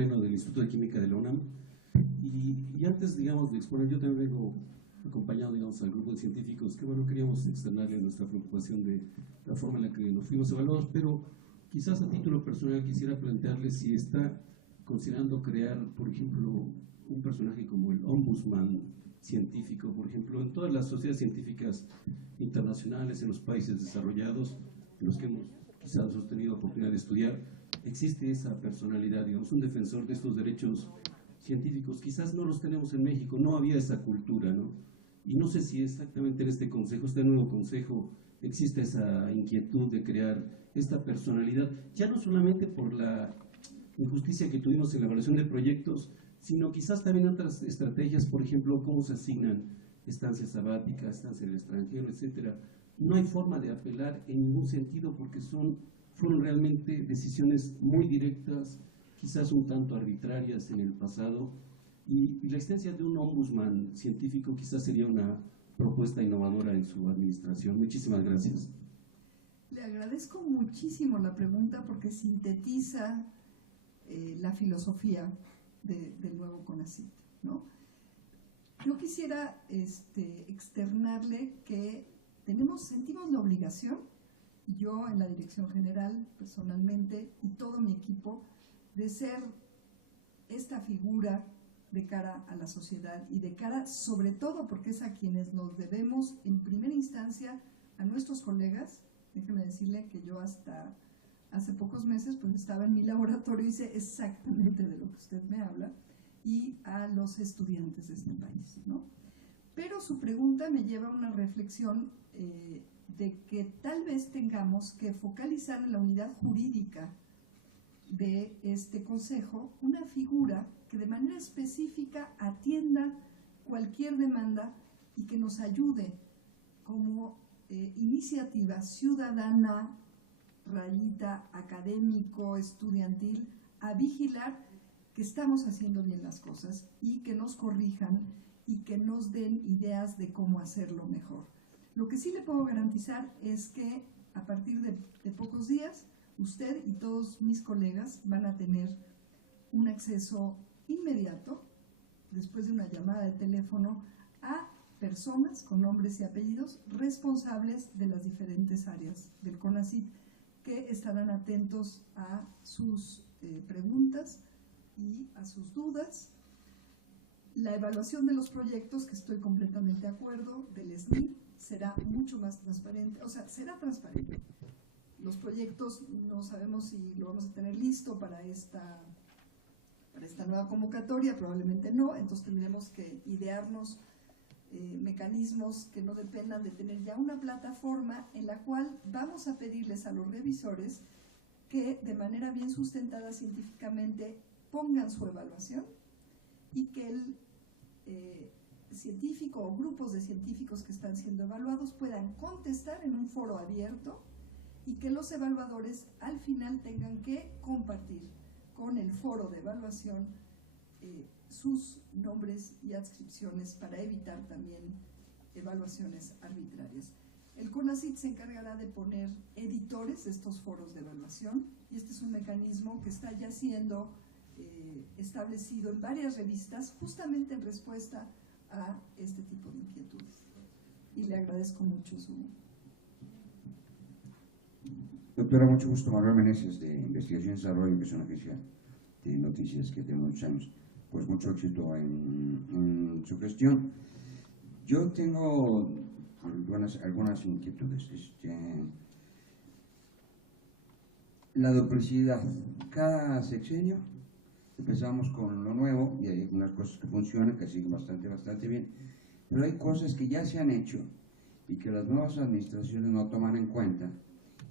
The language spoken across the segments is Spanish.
Moreno del Instituto de Química de la UNAM. Y antes, digamos, de exponer, yo también vengo acompañado, digamos, al grupo de científicos que, bueno, queríamos externarle nuestra preocupación de la forma en la que nos fuimos evaluados, pero quizás a título personal quisiera plantearle si está considerando crear, por ejemplo, un personaje como el ombudsman científico, por ejemplo, en todas las sociedades científicas internacionales, en los países desarrollados, en los que hemos quizás tenido oportunidad de estudiar, existe esa personalidad, digamos, un defensor de estos derechos científicos. Quizás no los tenemos en México, no había esa cultura, ¿no? Y no sé si exactamente en este consejo, este nuevo consejo, existe esa inquietud de crear esta personalidad, ya no solamente por la injusticia que tuvimos en la evaluación de proyectos, sino quizás también otras estrategias, por ejemplo, cómo se asignan estancias sabáticas, estancias en el extranjero, etcétera. No hay forma de apelar en ningún sentido porque fueron realmente decisiones muy directas, quizás un tanto arbitrarias en el pasado, y la existencia de un ombudsman científico quizás sería una propuesta innovadora en su administración. Muchísimas gracias. Le agradezco muchísimo la pregunta porque sintetiza la filosofía del nuevo CONACYT, ¿no? Yo quisiera externarle que sentimos la obligación, yo en la dirección general personalmente y todo mi equipo, de ser esta figura de cara a la sociedad y de cara sobre todo porque es a quienes nos debemos en primera instancia a nuestros colegas. Déjeme decirle que yo hasta hace pocos meses pues estaba en mi laboratorio y hice exactamente de lo que usted me habla, y a los estudiantes de este país, ¿no? Pero su pregunta me lleva a una reflexión de que tal vez tengamos que focalizar en la unidad jurídica de este consejo una figura que de manera específica atienda cualquier demanda y que nos ayude como iniciativa ciudadana, rayita, académico, estudiantil, a vigilar que estamos haciendo bien las cosas y que nos corrijan y que nos den ideas de cómo hacerlo mejor. Lo que sí le puedo garantizar es que a partir de pocos días, usted y todos mis colegas van a tener un acceso inmediato, después de una llamada de teléfono, a personas con nombres y apellidos responsables de las diferentes áreas del CONACYT que estarán atentos a sus preguntas y a sus dudas. La evaluación de los proyectos, que estoy completamente de acuerdo, del SNI, será mucho más transparente, o sea, será transparente. Los proyectos no sabemos si lo vamos a tener listo para esta nueva convocatoria, probablemente no, entonces tendremos que idearnos mecanismos que no dependan de tener ya una plataforma en la cual vamos a pedirles a los revisores que de manera bien sustentada científicamente pongan su evaluación y que el científico o grupos de científicos que están siendo evaluados puedan contestar en un foro abierto y que los evaluadores al final tengan que compartir con el foro de evaluación sus nombres y adscripciones para evitar también evaluaciones arbitrarias. El CONACYT se encargará de poner editores de estos foros de evaluación y este es un mecanismo que está ya siendo establecido en varias revistas justamente en respuesta a este tipo de inquietudes. Y le agradezco mucho su... Doctora, mucho gusto. Manuel Meneses, de Investigación y Desarrollo, que es una agencia de noticias que tengo muchos años. Pues mucho éxito en su gestión. Yo tengo algunas inquietudes. La duplicidad. Cada sexenio empezamos con lo nuevo y hay algunas cosas que funcionan, que siguen bastante bien, pero hay cosas que ya se han hecho y que las nuevas administraciones no toman en cuenta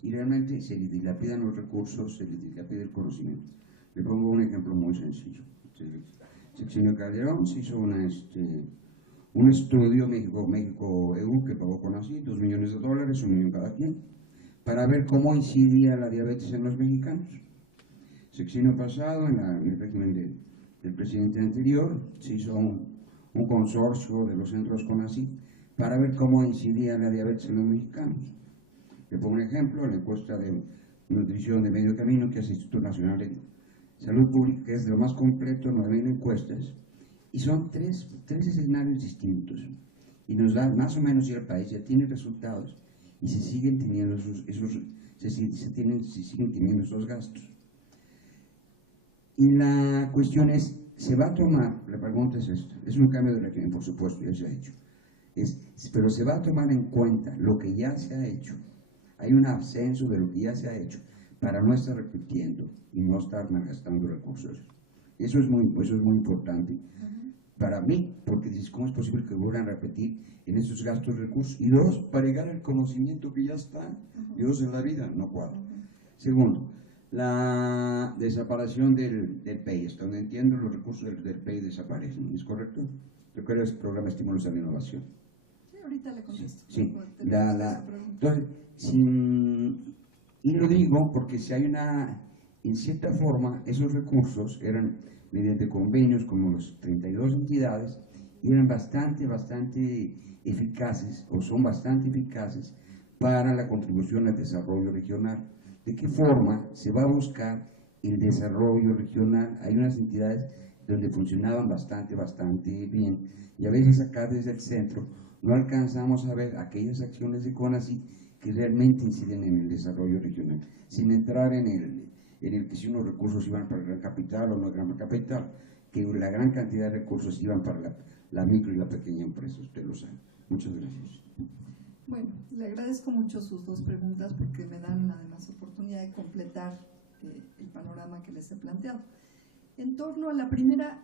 y realmente se les dilapidan los recursos, se les dilapida el conocimiento. Le pongo un ejemplo muy sencillo. El sexenio Calderón se hizo un estudio México-EU que pagó CONACYT, $2 millones, $1 millón cada quien, para ver cómo incidía la diabetes en los mexicanos. Sexenio pasado, en el régimen del presidente anterior, se hizo un consorcio de los centros CONACYT para ver cómo incidía la diabetes en los mexicanos. Le pongo un ejemplo, la encuesta de nutrición de medio camino que hace el Instituto Nacional salud pública, que es de lo más completo, 9.000 encuestas, y son tres escenarios distintos. Y nos da más o menos, si el país ya tiene resultados y se siguen teniendo se siguen teniendo esos gastos. Y la cuestión es, ¿se va a tomar? La pregunta es esta, es un cambio de régimen, por supuesto, ya se ha hecho. Pero se va a tomar en cuenta lo que ya se ha hecho. Hay un ascenso de lo que ya se ha hecho para no estar repitiendo y no estar malgastando recursos. Eso es muy importante para mí, porque dices, ¿cómo es posible que vuelvan a repetir en esos gastos recursos? Y dos, para llegar al conocimiento que ya está, Dios en la vida, no cuadra. Segundo, la desaparición del PEI, hasta donde entiendo los recursos del PEI desaparecen, ¿es correcto? Recuerda el programa de estímulos a la innovación. Sí, ahorita le contesto. Sí, entonces, y lo digo porque si hay en cierta forma, esos recursos eran mediante convenios como las 32 entidades, y eran bastante eficaces, o son bastante eficaces, para la contribución al desarrollo regional. ¿De qué forma se va a buscar el desarrollo regional? Hay unas entidades donde funcionaban bastante bien, y a veces acá desde el centro no alcanzamos a ver aquellas acciones de CONACYT que realmente inciden en el desarrollo regional, sin entrar en el que si unos recursos iban para el gran capital o no el gran capital, que la gran cantidad de recursos iban para la micro y la pequeña empresa, usted lo sabe. Muchas gracias. Bueno, le agradezco mucho sus dos preguntas porque me dan además oportunidad de completar el panorama que les he planteado. En torno a la primera,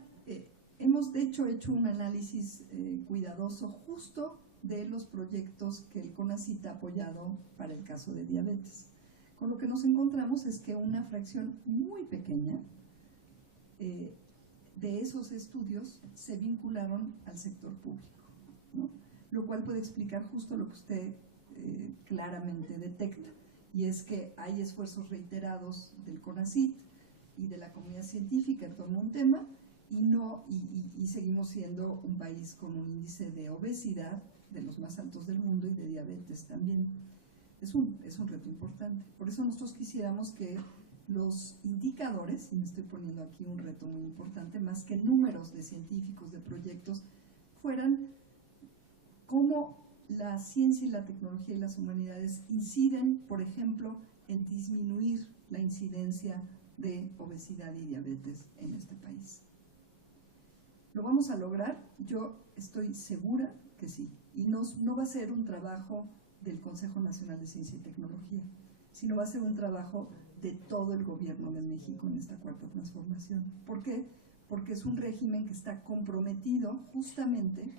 hemos de hecho hecho un análisis cuidadoso justo de los proyectos que el CONACYT ha apoyado para el caso de diabetes. Con lo que nos encontramos es que una fracción muy pequeña de esos estudios se vincularon al sector público, ¿no? Lo cual puede explicar justo lo que usted claramente detecta, y es que hay esfuerzos reiterados del CONACYT y de la comunidad científica en torno a un tema, y seguimos siendo un país con un índice de obesidad de los más altos del mundo y de diabetes también. Es un reto importante. Por eso nosotros quisiéramos que los indicadores, y me estoy poniendo aquí un reto muy importante, más que números de científicos, de proyectos, fueran cómo la ciencia y la tecnología y las humanidades inciden, por ejemplo, en disminuir la incidencia de obesidad y diabetes en este país. ¿Lo vamos a lograr? Yo estoy segura que sí. Y no va a ser un trabajo del Consejo Nacional de Ciencia y Tecnología, sino va a ser un trabajo de todo el gobierno de México en esta cuarta transformación. ¿Por qué? Porque es un régimen que está comprometido justamente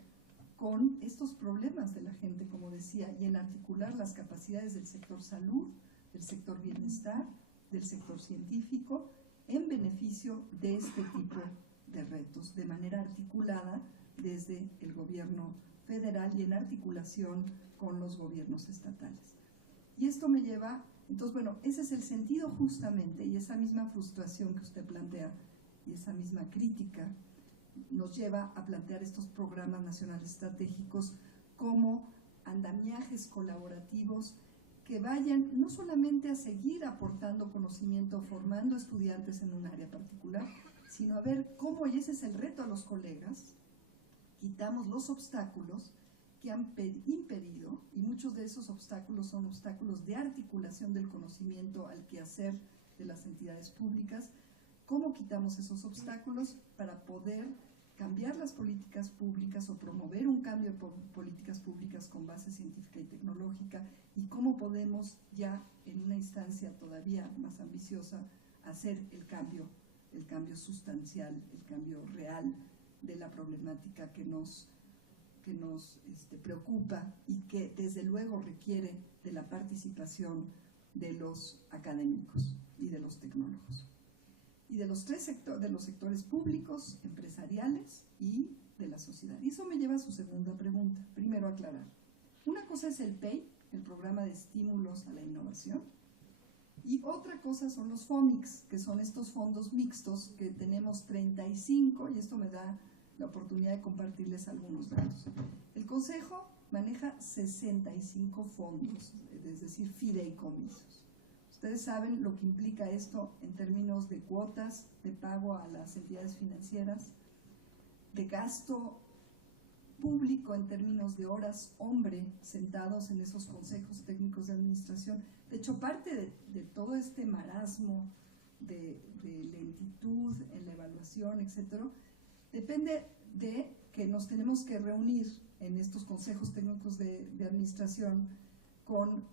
con estos problemas de la gente, como decía, y en articular las capacidades del sector salud, del sector bienestar, del sector científico, en beneficio de este tipo de retos, de manera articulada desde el gobierno federal y en articulación con los gobiernos estatales. Y esto me lleva, entonces, bueno, ese es el sentido justamente, y esa misma frustración que usted plantea, y esa misma crítica, nos lleva a plantear estos programas nacionales estratégicos como andamiajes colaborativos que vayan no solamente a seguir aportando conocimiento, formando estudiantes en un área particular, sino a ver cómo, y ese es el reto a los colegas, quitamos los obstáculos que han impedido, y muchos de esos obstáculos son obstáculos de articulación del conocimiento al quehacer de las entidades públicas. ¿Cómo quitamos esos obstáculos para poder cambiar las políticas públicas o promover un cambio de políticas públicas con base científica y tecnológica? ¿Y cómo podemos ya en una instancia todavía más ambiciosa hacer el cambio sustancial, el cambio real de la problemática que nos preocupa y que desde luego requiere de la participación de los académicos y de los tecnólogos? Y de los sectores públicos, empresariales y de la sociedad. Y eso me lleva a su segunda pregunta. Primero, aclarar. Una cosa es el PEI, el Programa de Estímulos a la Innovación, y otra cosa son los FOMICs, que son estos fondos mixtos que tenemos 35, y esto me da la oportunidad de compartirles algunos datos. El Consejo maneja 65 fondos, es decir, fideicomisos. Ustedes saben lo que implica esto en términos de cuotas de pago a las entidades financieras, de gasto público en términos de horas hombre sentados en esos consejos técnicos de administración. De hecho, parte de todo este marasmo de lentitud en la evaluación, etcétera, depende de que nos tenemos que reunir en estos consejos técnicos de administración con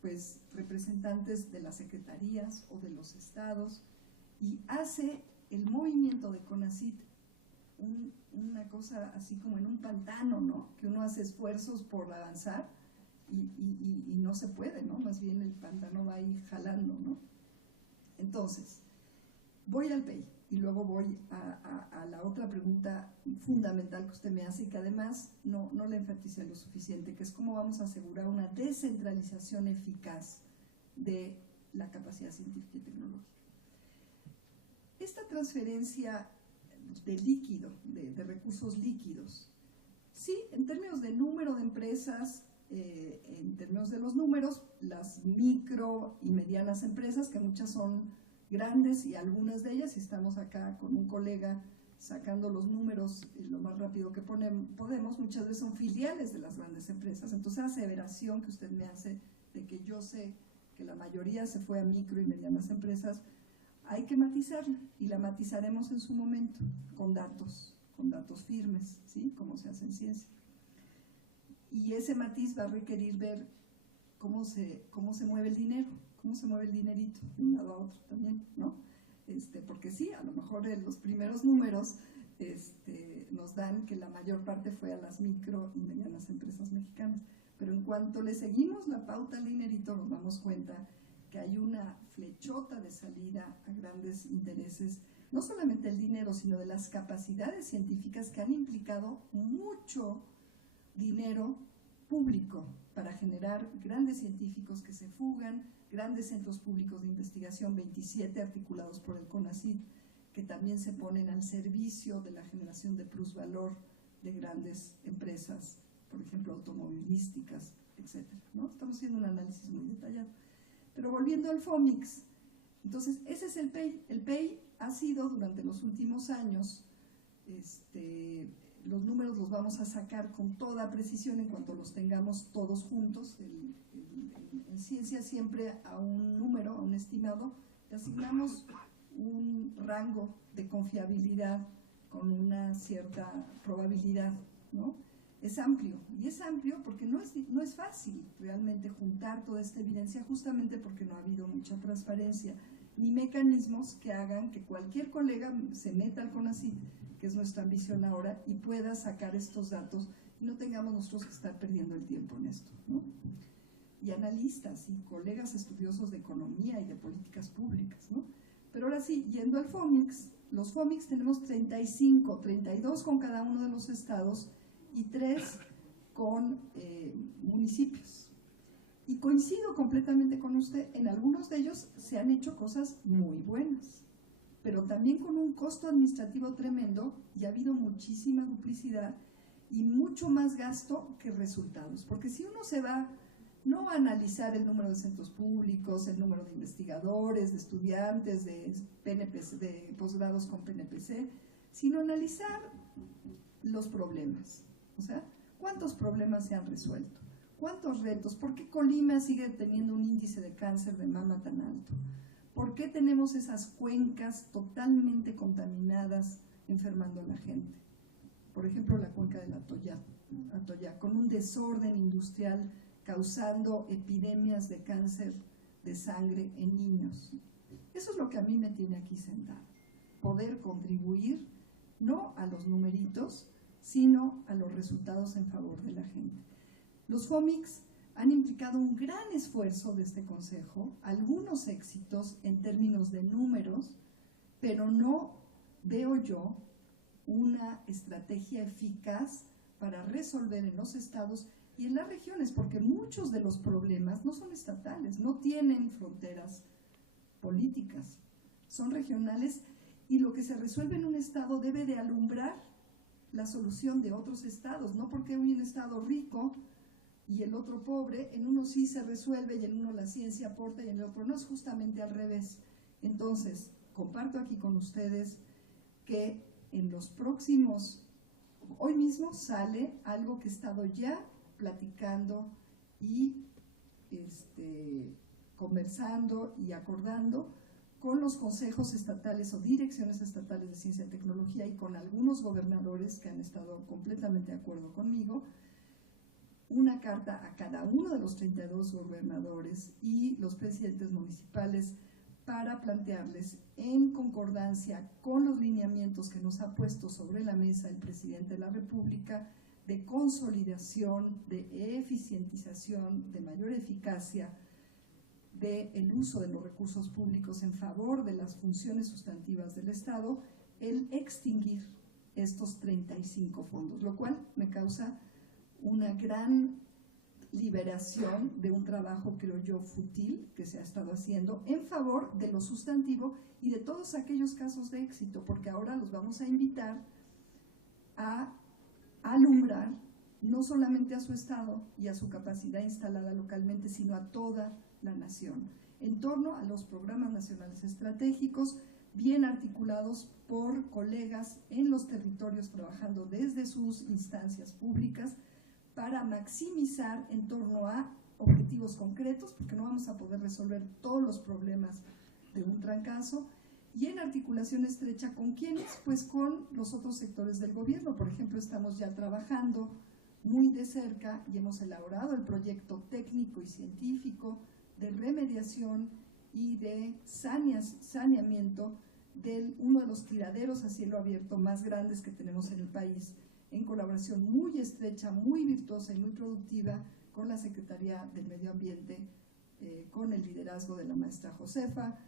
pues, representantes de las secretarías o de los estados, y hace el movimiento de CONACYT una cosa así como en un pantano, ¿no? Que uno hace esfuerzos por avanzar y no se puede, ¿no? Más bien el pantano va ahí jalando, ¿no? Entonces, voy al PEI y luego voy a la otra pregunta fundamental que usted me hace y que además no le enfaticé lo suficiente, que es cómo vamos a asegurar una descentralización eficaz de la capacidad científica y tecnológica. Esta transferencia de líquido, de recursos líquidos, sí, en términos de número de empresas, en términos de los números, las micro y medianas empresas, que muchas son grandes y algunas de ellas, y estamos acá con un colega sacando los números lo más rápido que podemos, muchas veces son filiales de las grandes empresas. Entonces, la aseveración que usted me hace de que yo sé que la mayoría se fue a micro y medianas empresas, hay que matizarla, y la matizaremos en su momento con datos firmes, ¿sí? Como se hace en ciencia. Y ese matiz va a requerir ver cómo se mueve el dinero, cómo se mueve el dinerito de un lado a otro también, ¿no? Porque sí, a lo mejor los primeros números nos dan que la mayor parte fue a las micro y medianas empresas mexicanas, pero en cuanto le seguimos la pauta al dinerito nos damos cuenta que hay una flechota de salida a grandes intereses, no solamente el dinero, sino de las capacidades científicas que han implicado mucho dinero público para generar grandes científicos que se fugan, grandes centros públicos de investigación, 27 articulados por el CONACYT, que también se ponen al servicio de la generación de plusvalor de grandes empresas, por ejemplo, automovilísticas, etc., ¿no? Estamos haciendo un análisis muy detallado. Pero volviendo al FOMIX, entonces ese es el PEI. El PEI ha sido durante los últimos años, los números los vamos a sacar con toda precisión en cuanto los tengamos todos juntos. En ciencia siempre a un número, a un estimado, le asignamos un rango de confiabilidad con una cierta probabilidad, ¿no? Es amplio, y es amplio porque no es fácil realmente juntar toda esta evidencia, justamente porque no ha habido mucha transparencia ni mecanismos que hagan que cualquier colega se meta al CONACYT, que es nuestra ambición ahora, y pueda sacar estos datos y no tengamos nosotros que estar perdiendo el tiempo en esto, ¿no? Y analistas y colegas estudiosos de economía y de políticas públicas, ¿no? Pero ahora sí, yendo al FOMIX, los FOMIX tenemos 32 con cada uno de los estados y 3 con municipios. Y coincido completamente con usted, en algunos de ellos se han hecho cosas muy buenas, pero también con un costo administrativo tremendo, y ha habido muchísima duplicidad y mucho más gasto que resultados. Porque si uno se va no a analizar el número de centros públicos, el número de investigadores, de estudiantes, de PNPC, de posgrados con PNPC, sino analizar los problemas. O sea, ¿cuántos problemas se han resuelto? ¿Cuántos retos? ¿Por qué Colima sigue teniendo un índice de cáncer de mama tan alto? ¿Por qué tenemos esas cuencas totalmente contaminadas enfermando a la gente? Por ejemplo, la cuenca del Atoyac, con un desorden industrial causando epidemias de cáncer de sangre en niños. Eso es lo que a mí me tiene aquí sentada. Poder contribuir no a los numeritos, sino a los resultados en favor de la gente. Los FOMIX han implicado un gran esfuerzo de este consejo, algunos éxitos en términos de números, pero no veo yo una estrategia eficaz para resolver en los estados y en las regiones, porque muchos de los problemas no son estatales, no tienen fronteras políticas, son regionales, y lo que se resuelve en un estado debe de alumbrar la solución de otros estados, no porque hay un estado rico y el otro pobre, en uno sí se resuelve y en uno la ciencia aporta y en el otro no, es justamente al revés. Entonces, comparto aquí con ustedes que en los próximos, hoy mismo sale algo que he estado ya platicando y conversando y acordando con los consejos estatales o direcciones estatales de ciencia y tecnología y con algunos gobernadores que han estado completamente de acuerdo conmigo, una carta a cada uno de los 32 gobernadores y los presidentes municipales para plantearles, en concordancia con los lineamientos que nos ha puesto sobre la mesa el presidente de la República, de consolidación, de eficientización, de mayor eficacia del uso de los recursos públicos en favor de las funciones sustantivas del Estado, el extinguir estos 35 fondos, lo cual me causa una gran liberación de un trabajo, creo yo, fútil que se ha estado haciendo en favor de lo sustantivo y de todos aquellos casos de éxito, porque ahora los vamos a invitar a alumbrar no solamente a su Estado y a su capacidad instalada localmente, sino a toda la nación, en torno a los programas nacionales estratégicos, bien articulados por colegas en los territorios, trabajando desde sus instancias públicas, para maximizar en torno a objetivos concretos, porque no vamos a poder resolver todos los problemas de un trancazo, y en articulación estrecha ¿con quiénes? Pues con los otros sectores del gobierno. Por ejemplo, estamos ya trabajando muy de cerca y hemos elaborado el proyecto técnico y científico de remediación y de saneamiento de uno de los tiraderos a cielo abierto más grandes que tenemos en el país, en colaboración muy estrecha, muy virtuosa y muy productiva con la Secretaría del Medio Ambiente, con el liderazgo de la maestra Josefa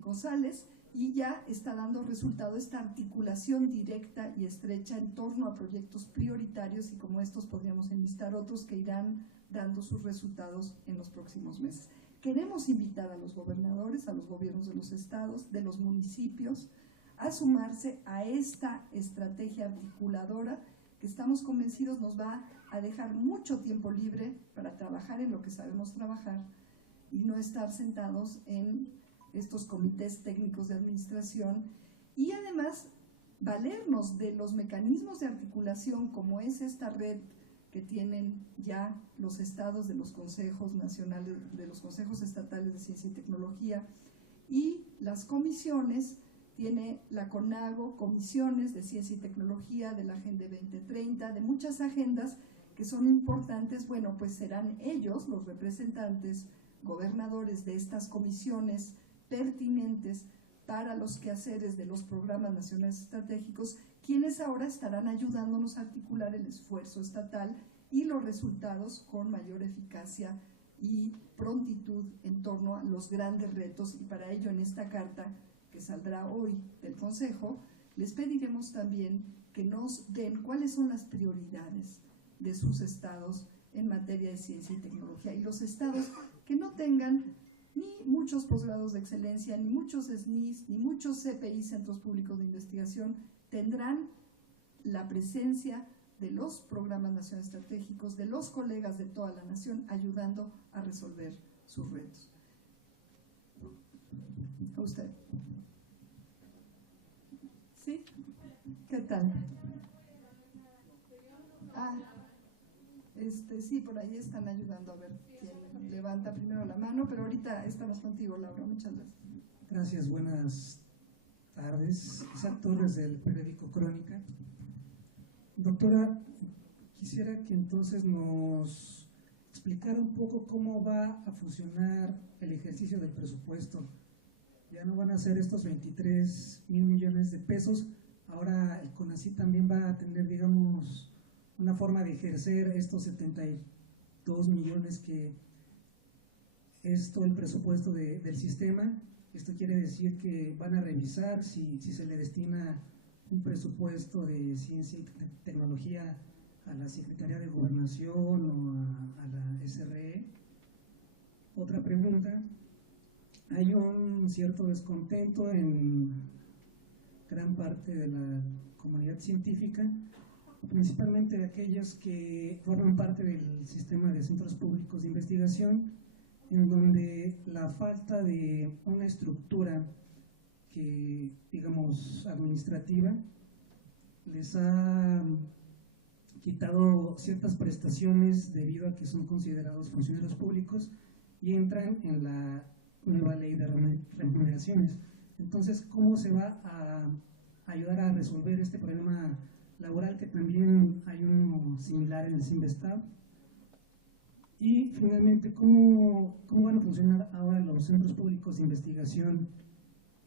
González, y ya está dando resultado esta articulación directa y estrecha en torno a proyectos prioritarios, y como estos podríamos enlistar otros que irán dando sus resultados en los próximos meses. Queremos invitar a los gobernadores, a los gobiernos de los estados, de los municipios, a sumarse a esta estrategia articuladora que estamos convencidos nos va a dejar mucho tiempo libre para trabajar en lo que sabemos trabajar y no estar sentados en estos comités técnicos de administración, y además valernos de los mecanismos de articulación como es esta red que tienen ya los estados de los consejos nacionales, de los consejos estatales de ciencia y tecnología, y las comisiones. Tiene la CONAGO, comisiones de ciencia y tecnología, de la Agenda 2030, de muchas agendas que son importantes. Bueno, pues serán ellos, los representantes gobernadores de estas comisiones pertinentes para los quehaceres de los programas nacionales estratégicos, quienes ahora estarán ayudándonos a articular el esfuerzo estatal y los resultados con mayor eficacia y prontitud en torno a los grandes retos. Y para ello, en esta carta que saldrá hoy del Consejo, les pediremos también que nos den cuáles son las prioridades de sus estados en materia de ciencia y tecnología. Y los estados que no tengan ni muchos posgrados de excelencia, ni muchos SNIs, ni muchos CPI, Centros Públicos de Investigación, tendrán la presencia de los programas nacionales estratégicos, de los colegas de toda la nación, ayudando a resolver sus retos. A usted. ¿Sí? ¿Qué tal? Sí, por ahí están ayudando a ver quién levanta primero la mano, pero ahorita estamos contigo, Laura. Muchas gracias. Gracias, buenas tardes. Isaac Torres, del periódico Crónica. Doctora, quisiera que entonces nos explicara un poco cómo va a funcionar el ejercicio del presupuesto. Ya no van a ser estos 23,000 millones de pesos, ahora el CONACYT también va a tener, digamos, una forma de ejercer estos 72 millones que es todo el presupuesto del sistema. Esto quiere decir que van a revisar si se le destina un presupuesto de ciencia y tecnología a la Secretaría de Gobernación o a la SRE. Otra pregunta: hay un cierto descontento en gran parte de la comunidad científica principalmente de aquellos que forman parte del sistema de centros públicos de investigación, en donde la falta de una estructura que, digamos, administrativa, les ha quitado ciertas prestaciones debido a que son considerados funcionarios públicos y entran en la nueva ley de remuneraciones. Entonces, ¿cómo se va a ayudar a resolver este problema laboral, que también hay uno similar en el CIMBESTAB? Y finalmente, ¿cómo van a funcionar ahora los centros públicos de investigación?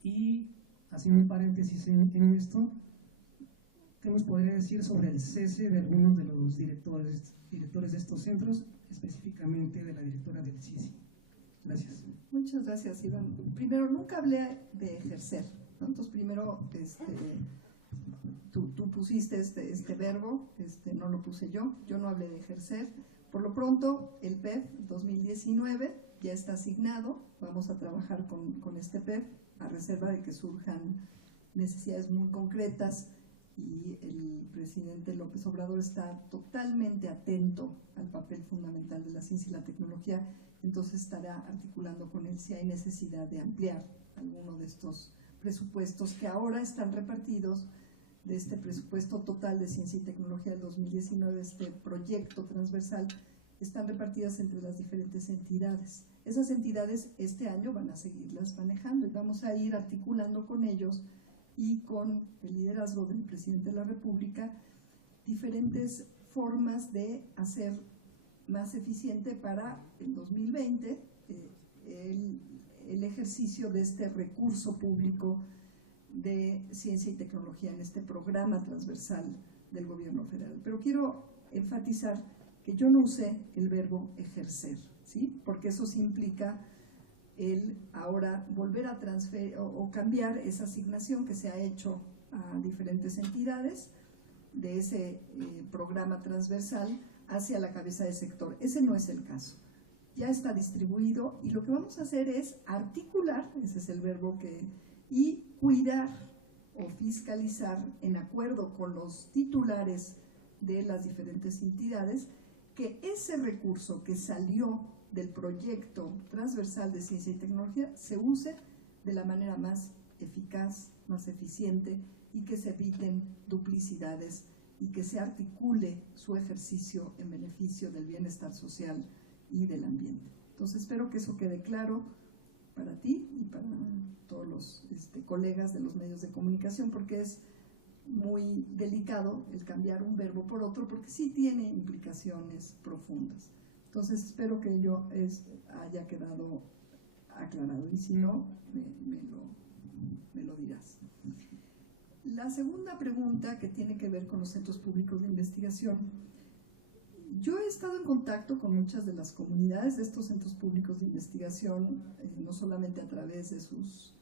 Y haciendo un paréntesis en esto, ¿qué nos podría decir sobre el cese de algunos de los directores de estos centros, específicamente de la directora del CICI? Gracias. Muchas gracias, Iván. Primero, nunca hablé de ejercer, ¿no? Entonces, primero, tú pusiste este verbo, no lo puse yo no hablé de ejercer. Por lo pronto, el PEP 2019 ya está asignado, vamos a trabajar con este PEP a reserva de que surjan necesidades muy concretas, y el presidente López Obrador está totalmente atento al papel fundamental de la ciencia y la tecnología, entonces estará articulando con él si hay necesidad de ampliar alguno de estos presupuestos que ahora están repartidos. De este presupuesto total de ciencia y tecnología del 2019, este proyecto transversal, están repartidas entre las diferentes entidades. Esas entidades este año van a seguirlas manejando y vamos a ir articulando con ellos y con el liderazgo del presidente de la República diferentes formas de hacer más eficiente para el 2020 el ejercicio de este recurso público de ciencia y tecnología en este programa transversal del gobierno federal. Pero quiero enfatizar que yo no usé el verbo ejercer, ¿sí? Porque eso sí implica el ahora volver a transferir o cambiar esa asignación que se ha hecho a diferentes entidades de ese programa transversal hacia la cabeza de sector. Ese no es el caso. Ya está distribuido y lo que vamos a hacer es articular, ese es el verbo y cuidar o fiscalizar en acuerdo con los titulares de las diferentes entidades que ese recurso que salió del proyecto transversal de ciencia y tecnología se use de la manera más eficaz, más eficiente, y que se eviten duplicidades y que se articule su ejercicio en beneficio del bienestar social y del ambiente. Entonces espero que eso quede claro para ti y para todos los colegas de los medios de comunicación, porque es muy delicado el cambiar un verbo por otro, porque sí tiene implicaciones profundas. Entonces espero que ello haya quedado aclarado, y si no, me lo dirás. La segunda pregunta, que tiene que ver con los centros públicos de investigación. Yo he estado en contacto con muchas de las comunidades de estos centros públicos de investigación, no solamente a través de sus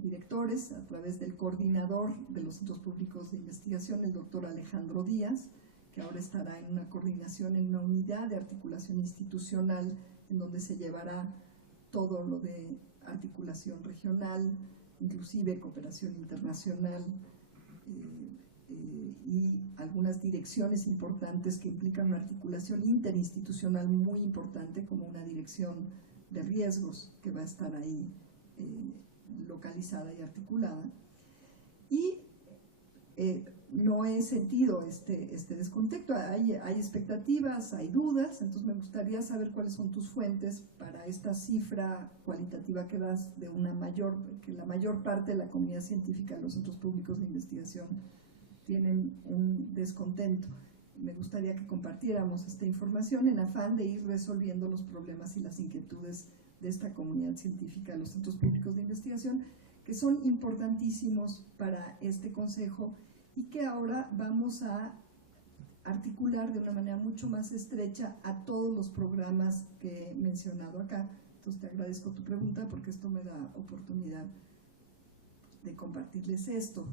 directores, a través del coordinador de los centros públicos de investigación, el doctor Alejandro Díaz, que ahora estará en una coordinación, en una unidad de articulación institucional, en donde se llevará todo lo de articulación regional, inclusive cooperación internacional, y algunas direcciones importantes que implican una articulación interinstitucional muy importante, como una dirección de riesgos que va a estar ahí localizada y articulada. Y no he sentido este descontento, hay expectativas, hay dudas, entonces me gustaría saber cuáles son tus fuentes para esta cifra cualitativa que das de que la mayor parte de la comunidad científica de los centros públicos de investigación tienen un descontento. Me gustaría que compartiéramos esta información en afán de ir resolviendo los problemas y las inquietudes de esta comunidad científica de los centros públicos de investigación, que son importantísimos para este consejo y que ahora vamos a articular de una manera mucho más estrecha a todos los programas que he mencionado acá. Entonces te agradezco tu pregunta, porque esto me da oportunidad de compartirles esto.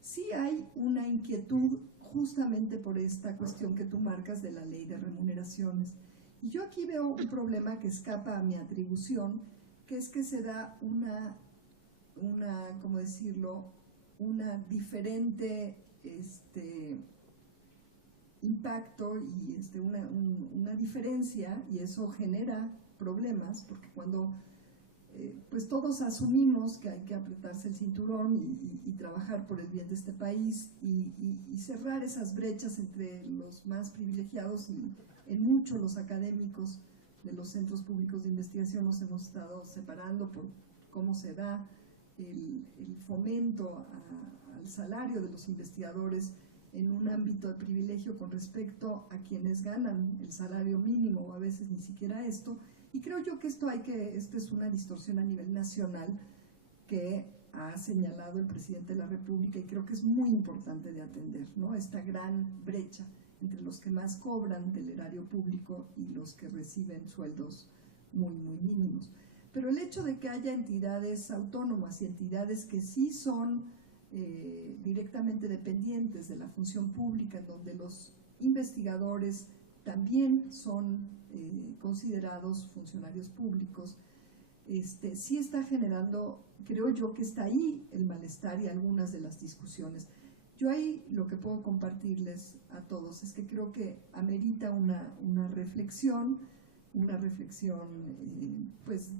Sí hay una inquietud justamente por esta cuestión que tú marcas de la ley de remuneraciones. Y yo aquí veo un problema que escapa a mi atribución, que es que se da ¿cómo decirlo?, una diferente impacto y una diferencia, y eso genera problemas, porque cuando pues todos asumimos que hay que apretarse el cinturón y trabajar por el bien de este país y cerrar esas brechas entre los más privilegiados, y en mucho los académicos de los centros públicos de investigación nos hemos estado separando por cómo se da el fomento al salario de los investigadores en un ámbito de privilegio con respecto a quienes ganan el salario mínimo, o a veces ni siquiera esto. Y creo yo que esta es una distorsión a nivel nacional que ha señalado el presidente de la República, y creo que es muy importante de atender, ¿no? Esta gran brecha entre los que más cobran del erario público y los que reciben sueldos muy, muy mínimos. Pero el hecho de que haya entidades autónomas y entidades que sí son directamente dependientes de la función pública, en donde los investigadores también son considerados funcionarios públicos, sí está generando, creo yo que está ahí el malestar y algunas de las discusiones. Yo ahí lo que puedo compartirles a todos es que creo que amerita una reflexión pues